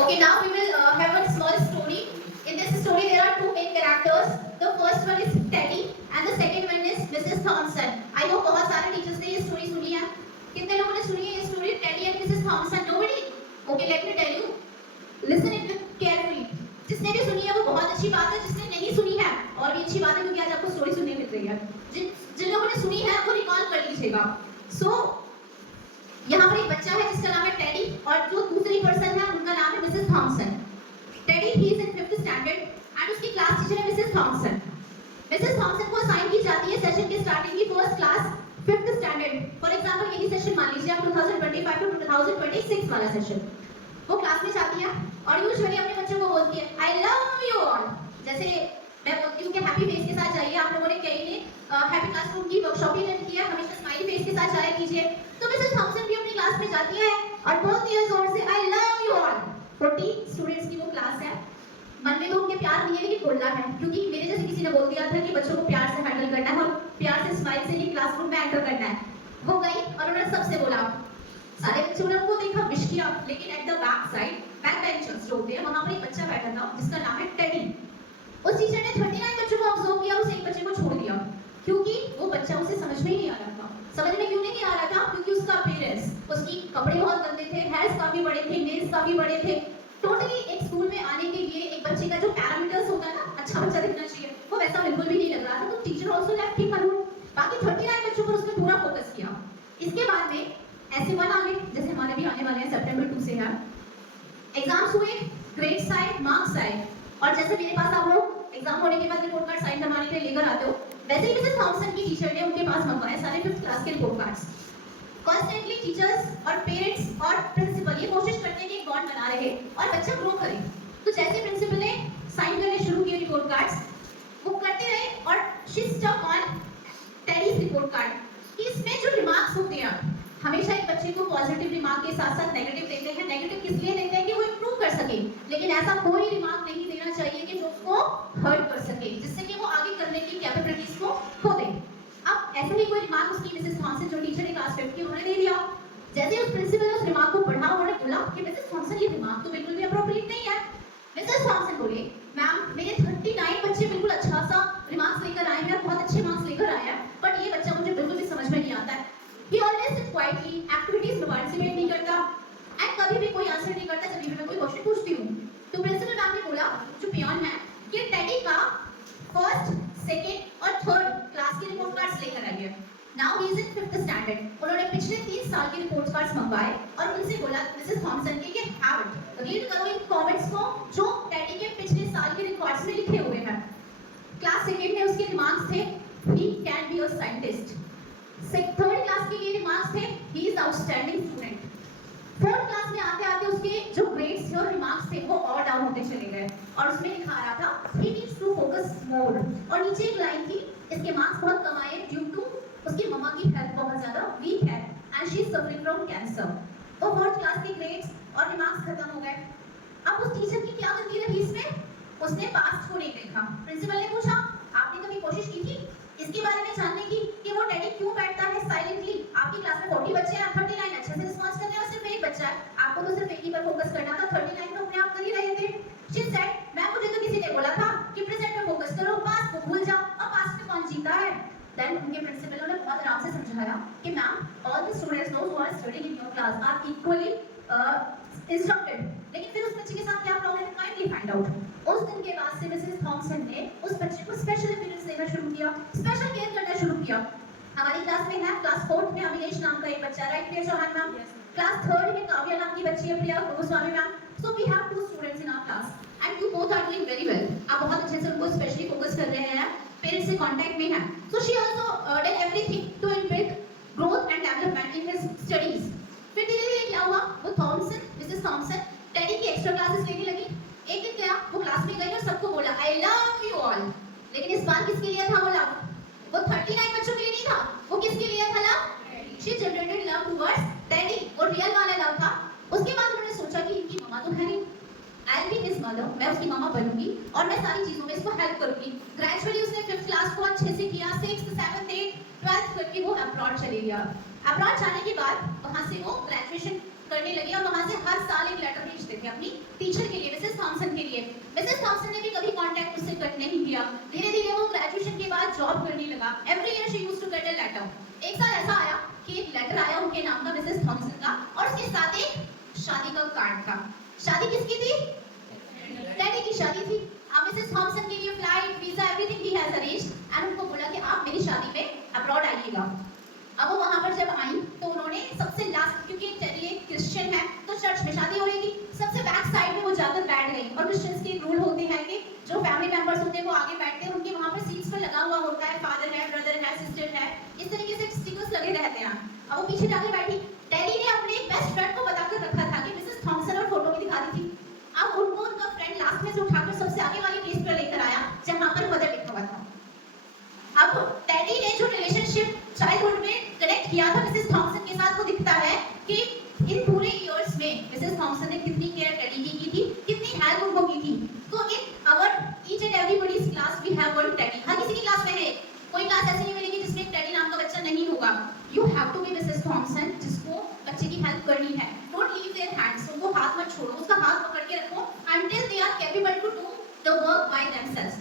Okay, now we will have a small story. In this story, there are two main characters. The first one is Teddy, and the second one is Mrs. Thompson. I know बहुत सारे teachers ने ये story सुनी है. कितने लोगों ने सुनी है ये story Teddy and Mrs. Thompson? Nobody? Okay, let me tell you. Listen it carefully. जिसने भी सुनी है वो बहुत अच्छी बात है. जिसने नहीं सुनी है और भी अच्छी बात है क्योंकि आज आपको story सुनने मिल रही है. जिन लोगों ने सुनी है वो recall कर लीजिएगा. So यहाँ पर एक बच्चा है जिसका नाम है टेडी और जो दूसरी पर्सन है उनका नाम है Mrs Thomson. Teddy he is in 5th standard and उसकी क्लास टीचर है मिसेस थॉमसन. मिसेस थॉमसन को असाइन की जाती है सेशन के स्टार्टिंग की first class 5th standard. For example यही सेशन मान लीजिए आप 2025 टू 2026 वाला सेशन. वो क्लास में जाती है और यूजुअली अपने बच्चों को बोलती है आई लव यू ऑल. जैसे मैं बोलती हूँ कि हैप्पी फेस के साथ जाइए. आप लोगों ने कई ने हैप्पी क्लासरूम की वर्कशॉप ही अटेंड किया. हमेशा स्माइली फेस के साथ जाया कीजिए. तो मिसेस थॉमसन भी अपनी क्लास में जाती है और बोलती है जोर से I love you all. 40 students की वो क्लास है. मन में तो उनके प्यार नहीं है लेकिन बोलना है क्योंकि मेरे जैसे किसी ने बोल दिया था कि बच्चों को प्यार से हैंडल करना है और प्यार से स्माइल से ही क्लासरूम में एंटर करना है. वो गई और उन्होंने सबसे बोला. सारे बच्चों ने उनको देखा, विश किया, लेकिन at the back side back benchers जो होते हैं वहां पर एक बच्चा बैठा था जिसका नाम है टेडी. उस टीचर ने 39 बच्चों को ऑब्जर्व किया, उस एक बच्चे को छोड़ दिया क्योंकि वो बच्चा उसे समझ में ही नहीं आ रहा था. समझ में क्यों नहीं आ रहा था? क्योंकि उसका अपीयरेंस, उसकी कपड़े बहुत गंदे थे, हेयर्स काफी बड़े थे, नेल्स काफी बड़े थे. टोटली एक स्कूल में आने के लिए एक बच्चे का जो पैरामीटर्स होता है ना, अच्छा बच्चा दिखना चाहिए, वो वैसा बिल्कुल भी नहीं लग रहा था. तो teacher also left him alone. बाकी 39 बच्चों पर उसने पूरा फोकस किया. इसके बाद में ऐसे वन आ गए जैसे हमारे भी आने वाले हैं सितंबर 2 से है. एग्जाम्स हुए, ग्रेड्स आए, मार्क्स आए और जैसे मेरे पास आप लोग एग्जाम होने के बाद रिपोर्ट कार्ड साइन करवाने के लिए लेकर आते हो, वैसे ही मिसेस थॉमसन की टीचर ने उनके पास मंगवाए सारे 5th क्लास के रिपोर्ट कार्ड्स. कॉन्स्टेंटली टीचर्स और पेरेंट्स और प्रिंसिपल ये कोशिश करते हैं कि एक बॉन्ड बना रहे और बच्चा ग्रो करे. तो जैसे प्रिंसिपल ने साइन करने शुरू किए रिपोर्ट कार्ड्स, वो करते रहे और she stuck on Teddy's report card कि इसमें जो रिमार्क्स होते हैं, हमेशा एक बच्चे को पॉजिटिव रिमार्क के साथ साथ नेगेटिव देते हैं. नेगेटिव किस लिए देते हैं? कि वो इंप्रूव कर सके, लेकिन ऐसा कोई रिमार्क नहीं देना चाहिए कि जो उसको हर्ट कर सके, जिससे कि वो आगे करने की कैपेबिलिटीज को खो दे. अब ऐसे ही कोई रिमार्क उसकी मिसेस थॉमसन जो टीचर है क्लास 5 की, उन्होंने दे दिया. जैसे उस प्रिंसिपल ने उस रिमार्क को पढ़ा, उन्होंने बोला कि मिसेस थॉमसन ये रिमार्क तो बिल्कुल भी एप्रोप्रिएट नहीं है. मिसेस थॉमसन बोले मैम मेरे 39 बच्चे बिल्कुल अच्छा सा रिमार्क्स लेकर आए हैं, बहुत अच्छे मार्क्स लेकर आए हैं, बट ये बच्चा मुझे बिल्कुल भी समझ में नहीं आता है. He always sits quietly, activities में पार्टिसिपेट नहीं करता एंड कभी भी कोई आंसर नहीं करता जब भी मैं कोई क्वेश्चन पूछती हूँ. तो प्रिंसिपल मैम ने बोला जो पियोन है कि टेडी का फर्स्ट, सेकंड और थर्ड क्लास के रिपोर्ट कार्ड्स लेकर आइए. Now he is in 5th standard. उन्होंने पिछले 3 साल के रिपोर्ट कार्ड्स मंगवाए और उनसे बोला मिसेस थॉमसन के कि हैव इट, रीड करो इन कमेंट्स को जो टेडी के पिछले साल के रिकॉर्ड्स में लिखे हुए हैं. क्लास सेकंड में उसके रिमार्क्स थे he can be a scientist. Third class के लिए रिमार्क्स थे he is outstanding student. Fourth class में आते आते उसके जो ग्रेड्स थे और रिमार्क्स थे वो और डाउन होते चले गए और उसमें लिखा रहा था he needs to focus more. और नीचे एक लाइन थी इसके मार्क्स बहुत कम आए ड्यू टू उसकी मम्मा की हेल्थ बहुत ज्यादा वीक है and she is suffering from cancer. वो फोर्थ क्लास के ग्रेड्स और रिमार्क्स खत्म हो गए. अब उस टीचर की क्या गलती रही इसमें? उसने पास्ट को नहीं देखा. प्रिंसिपल ने पूछा आपने कभी कोशिश की थी इसके बारे में जानने की कि वो टेडी क्यों बैठता है साइलेंटली? आपकी क्लास में 40 बच्चे हैं, 39 अच्छे से रिस्पांस कर रहे हैं और सिर्फ एक बच्चा है. आपको तो सिर्फ एक ही पर फोकस करना था, 39 तो अपने आप कर ही रहे थे. शी सेड मैम मुझे तो किसी ने बोला था कि प्रेजेंट में फोकस करो, पास्ट को भूल जाओ. और पास्ट में कौन जीता है? देन उनके प्रिंसिपल ने बहुत आराम से समझाया कि ma'am all the students knows who are studying in your class are equally instructed. लेकिन फिर उस बच्चे के साथ क्या प्रॉब्लम है काइंडली फाइंड आउट. उस दिन के बाद से मिसेस थॉमसन ने उस बच्चे को स्पेशल अपीयरेंस देना शुरू किया, स्पेशल केयर करना शुरू किया. हमारी क्लास में है क्लास 4 में अभिलेश नाम का एक बच्चा, right Priya Chauhan ma'am. Class 3 में काव्या नाम की बच्ची है, Priya Goswami ma'am. So we have 2 students in our class and you both are doing very well. आप बहुत अच्छे से उनको स्पेशली फोकस कर रहे हैं, पेरेंट्स से कांटेक्ट में हैं. So she also did everything to improve growth and development in his studies. फिर धीरे-धीरे क्या हुआ, वो थॉमसन मिसेस थॉमसन टेडी की एक्स्ट्रा क्लासेस लेने लगी. एक दिन क्या वो क्लास में गई और सबको बोला आई लव यू ऑल. लेकिन इस बार किसके लिए था वो लव? वो 39 बच्चों के लिए नहीं था. वो किसके लिए था love? She generated love towards teddy. वो रियल वाला लव था. उसके बाद उन्होंने सोचा कि इनकी मम्मा तो है नहीं, I will be his mother, मैं उसकी मम्मा बनूंगी और मैं सारी चीजों में इसको हेल्प करूंगी. ग्रेजुअली उसने 5th क्लास को अच्छे से किया, 6th 7th 8th 12th करके वो अब्रॉड चले गया. अब्रॉड जाने के बाद वहां से वो ग्रेजुएशन करने लगे और वहां से हर साल एक लेटर भेजते थे अपनी टीचर के लिए, मिसेस थॉमसन के लिए। मिसेस थॉमसन ने भी कभी कांटेक्ट उससे कट नहीं किया। धीरे धीरे वो ग्रेजुएशन के बाद जॉब करने लगा। Every year she used to get a letter. एक साल ऐसा आया कि एक लेटर आया उनके नाम का, मिसेस थॉमसन का, और उसके साथ एक शादी का कार्ड था। शादी किसकी थी? टेडी की शादी थी। अब मिसेस थॉमसन के लिए flight, visa, everything he has arranged and उनको बोला कि आप मेरी शादी में अब्रॉड आइएगा। अब वो वहां पर जब आई तो उन्होंने सबसे लास्ट, क्योंकि टेडी एक क्रिश्चियन है तो चर्च में शादी हो रही थी, सबसे बैक साइड में वो जाकर बैठ गई। और क्रिश्चियंस के रूल होते हैं कि जो फैमिली मेंबर्स होते हैं वो आगे बैठते हैं, उनके वहां पर सीट्स पर लगा हुआ होता है, फादर है, ब्रदर है, सिस्टर है, इस तरीके से स्टिकर्स लगे रहते हैं। अब वो पीछे जाकर बैठी। टेडी ने अपने बेस्ट फ्रेंड को बताकर रखा था कि मिसेस थॉमसन और फोटो भी दिखा दी थी। अब उनको उनका फ्रेंड लास्ट में से उठाकर सबसे आगे वाली प्लेस पर लेकर आया जहां पर मदर लिखा हुआ था। अब टेडी ने जो रिलेशनशिप चाइल्डहुड में कनेक्ट किया था मिसेस थॉमसन के साथ, वो दिखता है कि इन पूरे इयर्स में मिसेस थॉमसन ने कितनी केयर टेडी की थी, कितनी हेल्प उनको की थी। तो in our each and everybody's class we have one teddy. हर किसी की क्लास में है, कोई क्लास ऐसी नहीं मिलेगी जिसमें एक टेडी नाम का बच्चा नहीं होगा। You have to be Mrs Thomson, जिसको बच्चे की हेल्प करनी है। डोंट लीव देयर हैंड्स, उनको हाथ मत छोड़ो, उसका हाथ पकड़ के रखो until they are capable to do the work by themselves।